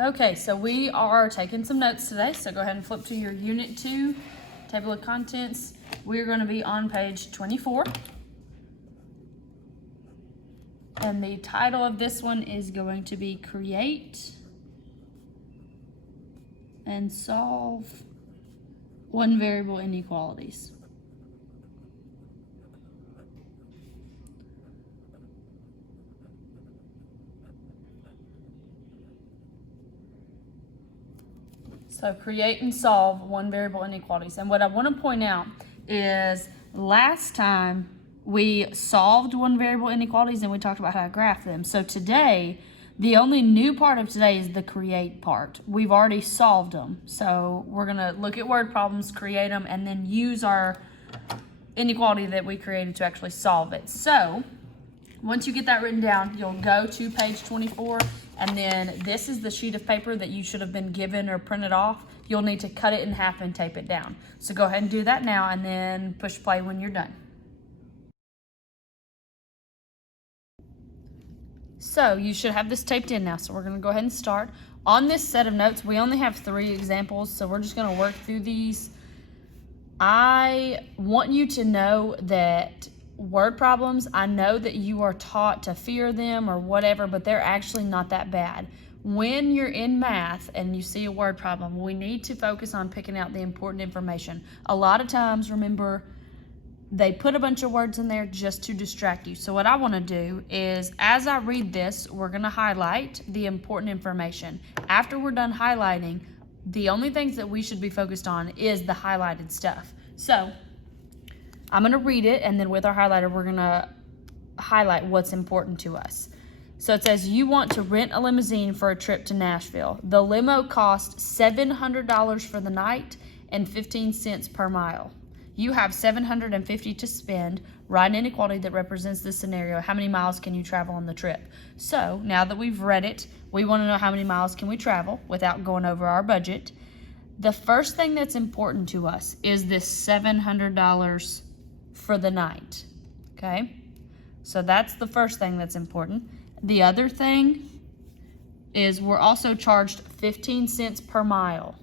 Okay, so we are taking some notes today, so go ahead and flip to your Unit 2 table of contents. We're going to be on page 24. And the title of this one is going to be Create and Solve One Variable Inequalities. So create and solve one variable inequalities. And what I want to point out is last time we solved one variable inequalities and we talked about how to graph them. So today, the only new part of today is the create part. We've already solved them. So we're going to look at word problems, create them, and then use our inequality that we created to actually solve it. So once you get that written down, you'll go to page 24, and then this is the sheet of paper that you should have been given or printed off. You'll need to cut it in half and tape it down. So go ahead and do that now, and then push play when you're done. So you should have this taped in now, so we're going to go ahead and start. On this set of notes, we only have 3 examples, so we're just going to work through these. I want you to know that word problems, I know that you are taught to fear them or whatever, but they're actually not that bad. When you're in math and you see a word problem, we need to focus on picking out the important information. A lot of times, remember, they put a bunch of words in there just to distract you. So what I want to do is, as I read this, we're going to highlight the important information. After we're done highlighting, the only things that we should be focused on is the highlighted stuff. So I'm going to read it, and then with our highlighter, we're going to highlight what's important to us. So it says, you want to rent a limousine for a trip to Nashville. The limo costs $700 for the night and 15 cents per mile. You have $750 to spend. Write an inequality that represents this scenario. How many miles can you travel on the trip? So now that we've read it, we want to know how many miles can we travel without going over our budget. The first thing that's important to us is this $700 for the night, okay? So that's the first thing that's important. The other thing is we're also charged 15 cents per mile.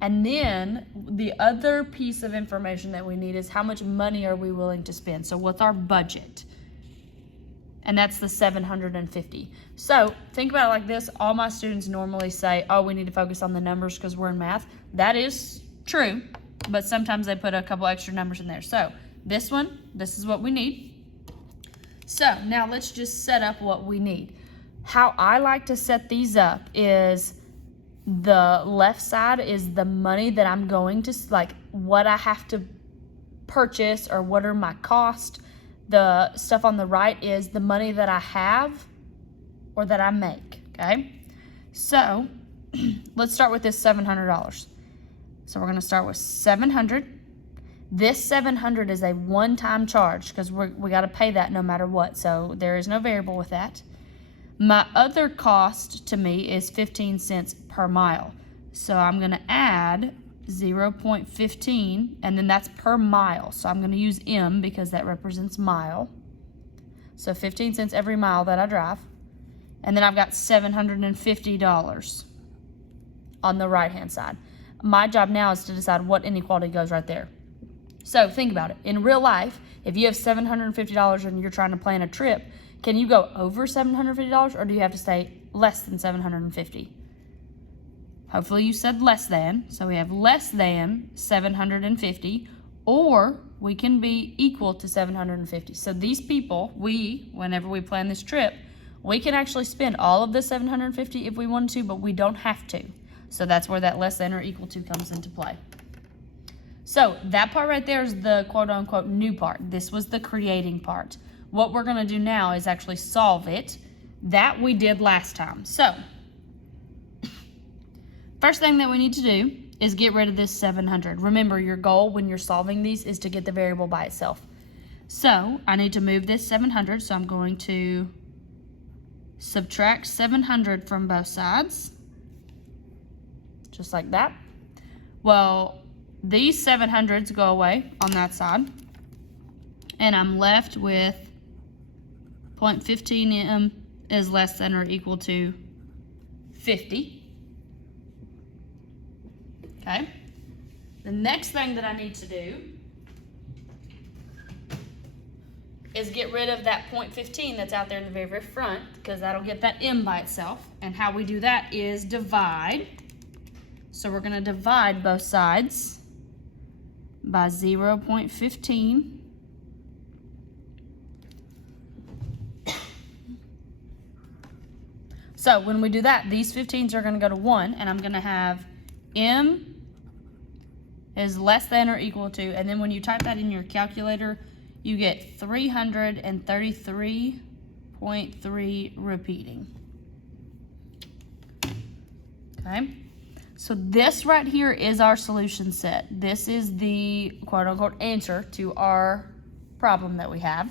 And then the other piece of information that we need is how much money are we willing to spend? So what's our budget? And that's the 750. So think about it like this. All my students normally say, oh, we need to focus on the numbers because we're in math. That is true, but sometimes they put a couple extra numbers in there. So this one, this is what we need. So now let's just set up what we need. How I like to set these up is the left side is the money that I'm going to, like what I have to purchase or what are my costs. The stuff on the right is the money that I have or that I make, okay? So let's start with this $700. So we're going to start with $700. This $700 is a one-time charge because we got to pay that no matter what. So there is no variable with that. My other cost to me is 15 cents per mile. So I'm going to add 0.15, and then that's per mile. So I'm going to use M because that represents mile. So 15 cents every mile that I drive. And then I've got $750 on the right-hand side. My job now is to decide what inequality goes right there. So think about it. In real life, if you have $750 and you're trying to plan a trip, can you go over $750 or do you have to stay less than $750? Hopefully you said less than. So we have less than $750, or we can be equal to $750. So these people, whenever we plan this trip, we can actually spend all of the $750 if we wanted to, but we don't have to. So that's where that less than or equal to comes into play. So that part right there is the quote-unquote new part. This was the creating part. What we're going to do now is actually solve it. That we did last time. So first thing that we need to do is get rid of this 700. Remember, your goal when you're solving these is to get the variable by itself. So I need to move this 700, so I'm going to subtract 700 from both sides, just like that. Well, these 700s go away on that side, and I'm left with 0.15m is less than or equal to 50. Okay. The next thing that I need to do is get rid of that 0.15 that's out there in the very, very front, because that'll get that m by itself. And how we do that is divide. So we're going to divide both sides by 0.15. So when we do that, these 15s are going to go to 1, and I'm going to have m is less than or equal to, and then when you type that in your calculator, you get 333.3 repeating. Okay, so this right here is our solution set. This is the quote-unquote answer to our problem that we have.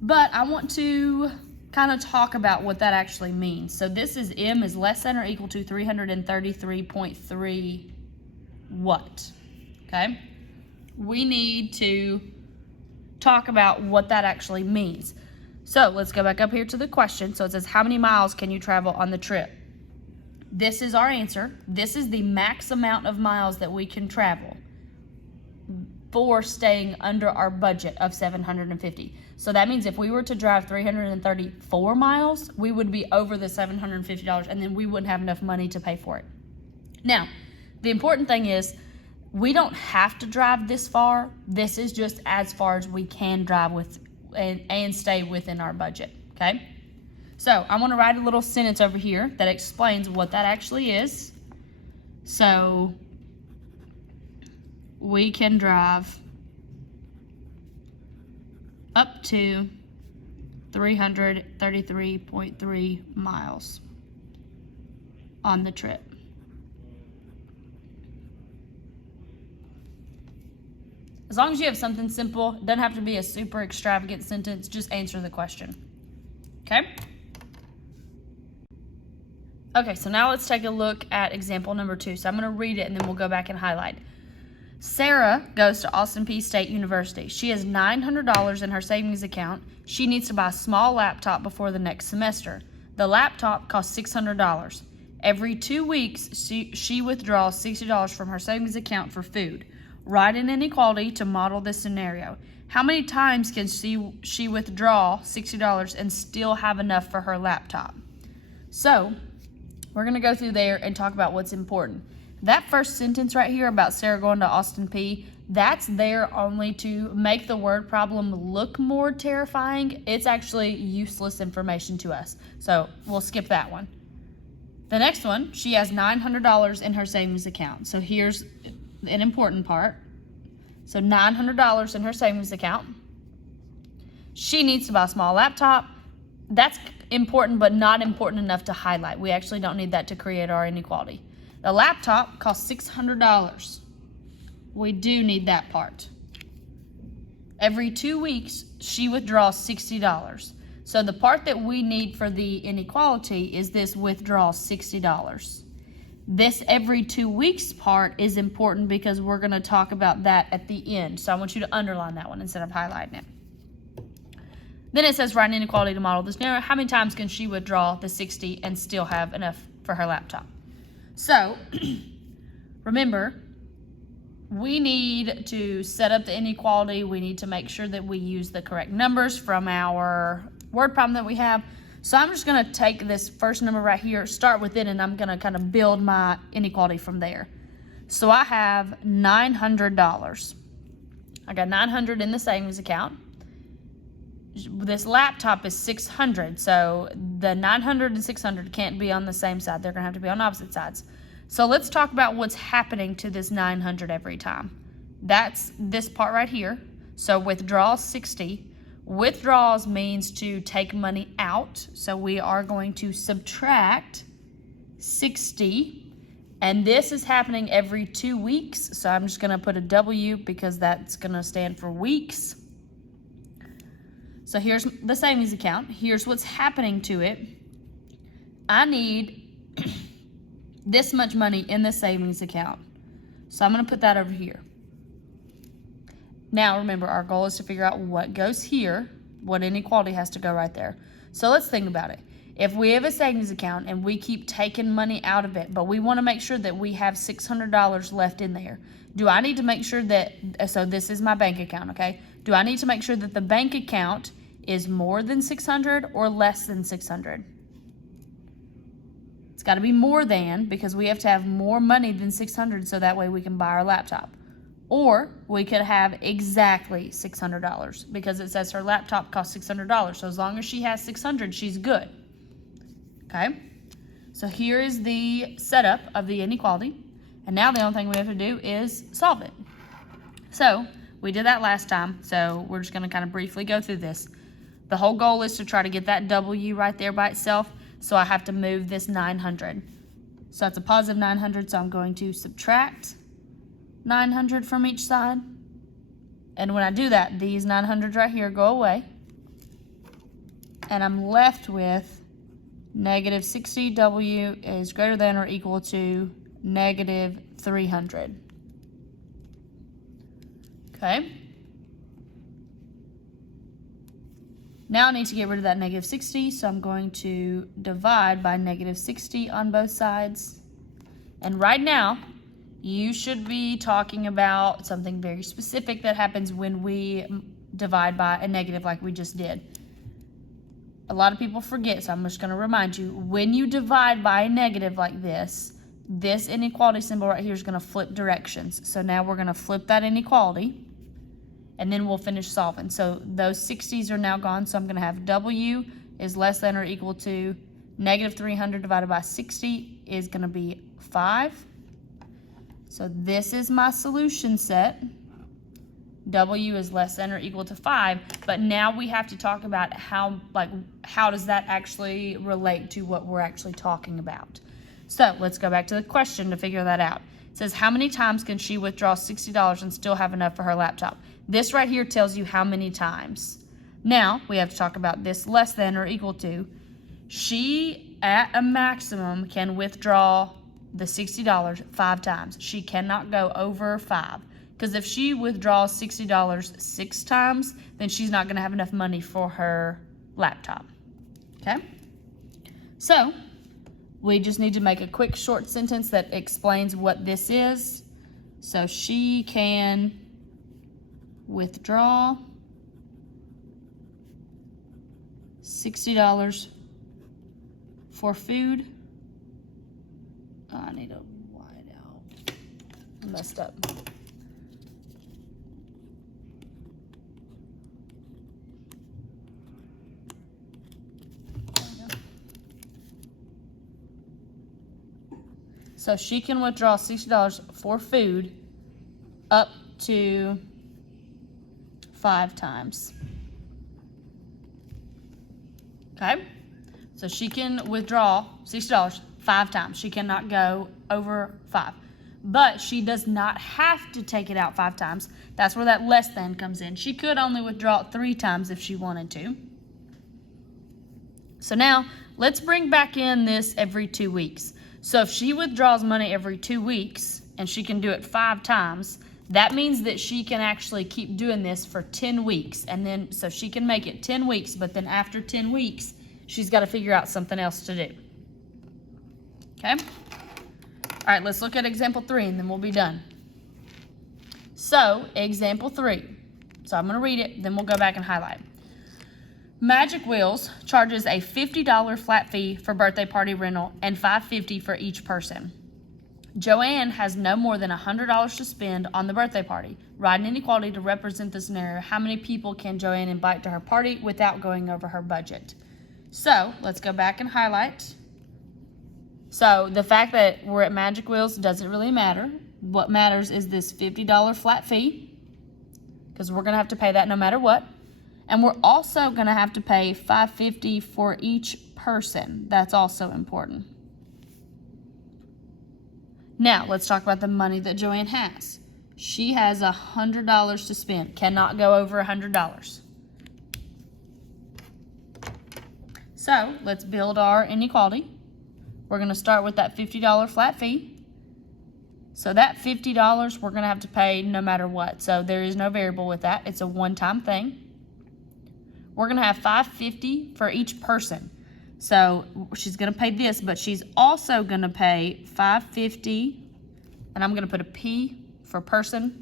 But I want to kind of talk about what that actually means. So this is m is less than or equal to 333.3 what? Okay, we need to talk about what that actually means. So let's go back up here to the question. So it says, how many miles can you travel on the trip? This is our answer. This is the max amount of miles that we can travel for staying under our budget of 750. So that means if we were to drive 334 miles, we would be over the $750, and then we wouldn't have enough money to pay for it. Now, the important thing is we don't have to drive this far. This is just as far as we can drive with and stay within our budget, okay? So I want to write a little sentence over here that explains what that actually is. So we can drive up to 333.3 miles on the trip. As long as you have something simple, it doesn't have to be a super extravagant sentence, just answer the question. Okay? Okay, so now let's take a look at example number 2. So I'm going to read it and then we'll go back and highlight. Sarah goes to Austin Peay State University. She has $900 in her savings account. She needs to buy a small laptop before the next semester. The laptop costs $600. Every 2 weeks, she withdraws $60 from her savings account for food. Write an inequality to model this scenario. How many times can she withdraw $60 and still have enough for her laptop? So we're going to go through there and talk about what's important. That first sentence right here about Sarah going to Austin Peay, that's there only to make the word problem look more terrifying. It's actually useless information to us. So we'll skip that one. The next one, she has $900 in her savings account. So here's an important part. So $900 in her savings account. She needs to buy a small laptop. That's important, but not important enough to highlight. We actually don't need that to create our inequality. The laptop costs $600. We do need that part. Every 2 weeks, she withdraws $60. So the part that we need for the inequality is this withdrawal $60. This every 2 weeks part is important because we're going to talk about that at the end. So I want you to underline that one instead of highlighting it. Then it says, write an inequality to model this scenario. How many times can she withdraw the 60 and still have enough for her laptop? So remember, we need to set up the inequality. We need to make sure that we use the correct numbers from our word problem that we have. So I'm just going to take this first number right here, start with it, and I'm going to kind of build my inequality from there. So I have $900. I got $900 in the savings account. This laptop is $600, so the $900 and $600 can't be on the same side. They're going to have to be on opposite sides. So let's talk about what's happening to this $900 every time. That's this part right here. So withdraw 60. Withdrawals means to take money out. So we are going to subtract 60. And this is happening every 2 weeks. So I'm just going to put a W because that's going to stand for weeks. So here's the savings account. Here's what's happening to it. I need this much money in the savings account. So I'm going to put that over here. Now remember, our goal is to figure out what goes here, what inequality has to go right there. So let's think about it. If we have a savings account and we keep taking money out of it, but we want to make sure that we have $600 left in there, do I need to make sure that, so this is my bank account, okay? Do I need to make sure that the bank account is more than 600 or less than 600? It's got to be more than, because we have to have more money than 600 so that way we can buy our laptop. Or we could have exactly $600 because it says her laptop costs $600. So as long as she has 600, she's good. Okay? So here is the setup of the inequality. And now the only thing we have to do is solve it. So we did that last time. So we're just going to kind of briefly go through this. The whole goal is to try to get that W right there by itself. So I have to move this 900. So that's a positive 900. So I'm going to subtract 900 from each side. And when I do that, these 900s right here go away. And I'm left with negative 60W is greater than or equal to negative 300. Okay. Now I need to get rid of that negative 60, so I'm going to divide by negative 60 on both sides. And right now, you should be talking about something very specific that happens when we divide by a negative like we just did. A lot of people forget, so I'm just going to remind you, when you divide by a negative like this inequality symbol right here is going to flip directions. So now we're going to flip that inequality, and then we'll finish solving. So those 60s are now gone, so I'm going to have W is less than or equal to negative 300 divided by 60 is going to be 5. So this is my solution set. W is less than or equal to 5, but now we have to talk about how does that actually relate to what we're actually talking about. So let's go back to the question to figure that out. It says, how many times can she withdraw $60 and still have enough for her laptop? This right here tells you how many times. Now we have to talk about this less than or equal to. She, at a maximum, can withdraw the $60 5 times. She cannot go over 5. Because if she withdraws $60 6 times, then she's not going to have enough money for her laptop. Okay? So, we just need to make a quick short sentence that explains what this is. So, she can withdraw $60 for food. Oh, I need a white out. I messed up. So she can withdraw $60 for food up to 5 times. Okay? So she can withdraw $60 5 times. She cannot go over 5. But she does not have to take it out 5 times. That's where that less than comes in. She could only withdraw it 3 times if she wanted to. So now, let's bring back in this every 2 weeks. So if she withdraws money every 2 weeks, and she can do it 5 times, that means that she can actually keep doing this for 10 weeks. And then, so she can make it 10 weeks, but then after 10 weeks, she's got to figure out something else to do. Okay? All right, let's look at example 3, and then we'll be done. So, example 3. So I'm going to read it, then we'll go back and highlight. Magic Wheels charges a $50 flat fee for birthday party rental and $5.50 for each person. Joanne has no more than $100 to spend on the birthday party. Write an inequality to represent the scenario. How many people can Joanne invite to her party without going over her budget? So, let's go back and highlight. So, the fact that we're at Magic Wheels doesn't really matter. What matters is this $50 flat fee, because we're going to have to pay that no matter what. And we're also going to have to pay $5.50 for each person. That's also important. Now, let's talk about the money that Joanne has. She has $100 to spend. Cannot go over $100. So, let's build our inequality. We're going to start with that $50 flat fee. So that $50 we're going to have to pay no matter what. So there is no variable with that. It's a one-time thing. We're going to have $5.50 for each person. So she's gonna pay this, but she's also gonna pay $5.50, and I'm gonna put a P for person.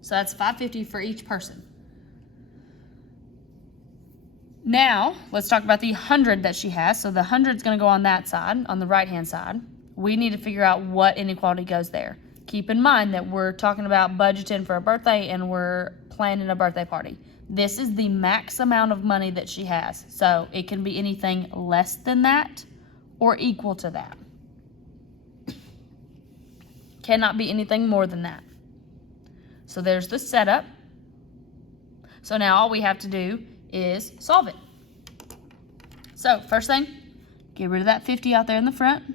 So that's $5.50 for each person. Now, let's talk about the 100 that she has. So the 100 is gonna go on that side, on the right-hand side. We need to figure out what inequality goes there. Keep in mind that we're talking about budgeting for a birthday and we're planning a birthday party. This is the max amount of money that she has. So it can be anything less than that or equal to that. Cannot be anything more than that. So there's the setup. So now all we have to do is solve it. So first thing, get rid of that 50 out there in the front.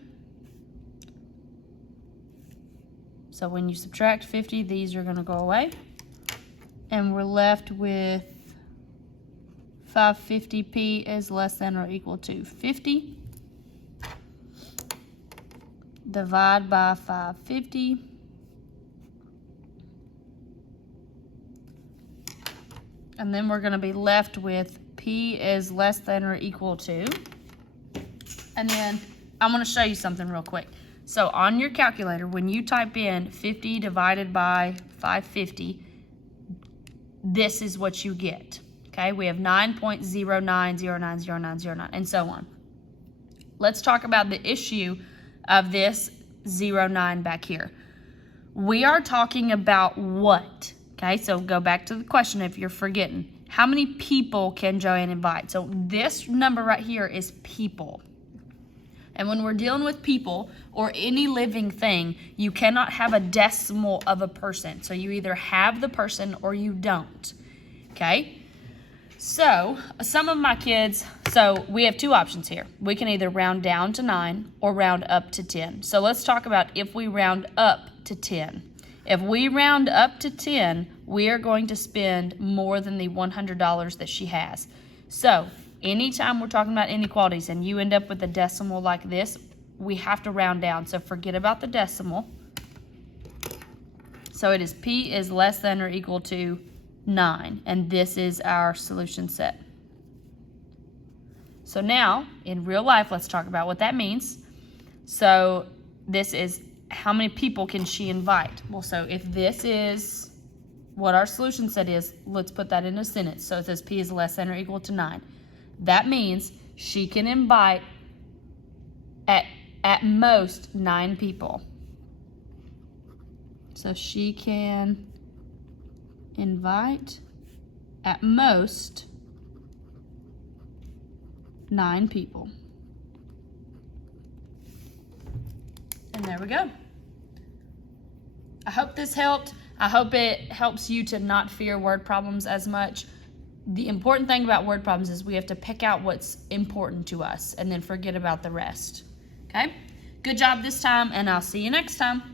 So when you subtract 50, these are gonna go away. And we're left with 550p is less than or equal to 50. Divide by 550. And then we're gonna be left with p is less than or equal to. And then I'm gonna show you something real quick. So on your calculator, when you type in 50 divided by 550, this is what you get, okay? We have 9.09090909 and so on. Let's talk about the issue of this 09 back here. We are talking about what, okay? So go back to the question if you're forgetting. How many people can Joanne invite? So this number right here is people. And when we're dealing with people or any living thing, you cannot have a decimal of a person. So you either have the person or you don't, okay? So some of my kids, so we have two options here. We can either round down to 9 or round up to 10. So let's talk about if we round up to 10. If we round up to 10, we are going to spend more than the $100 that she has. So anytime we're talking about inequalities and you end up with a decimal like this, we have to round down. So forget about the decimal. So it is p is less than or equal to 9. And this is our solution set. So now, in real life, let's talk about what that means. So this is how many people can she invite? Well, so if this is what our solution set is, let's put that in a sentence. So it says p is less than or equal to 9. That means she can invite at most 9 people. So she can invite at most 9 people. And there we go. I hope this helped. I hope it helps you to not fear word problems as much. The important thing about word problems is we have to pick out what's important to us and then forget about the rest. Okay? Good job this time, and I'll see you next time.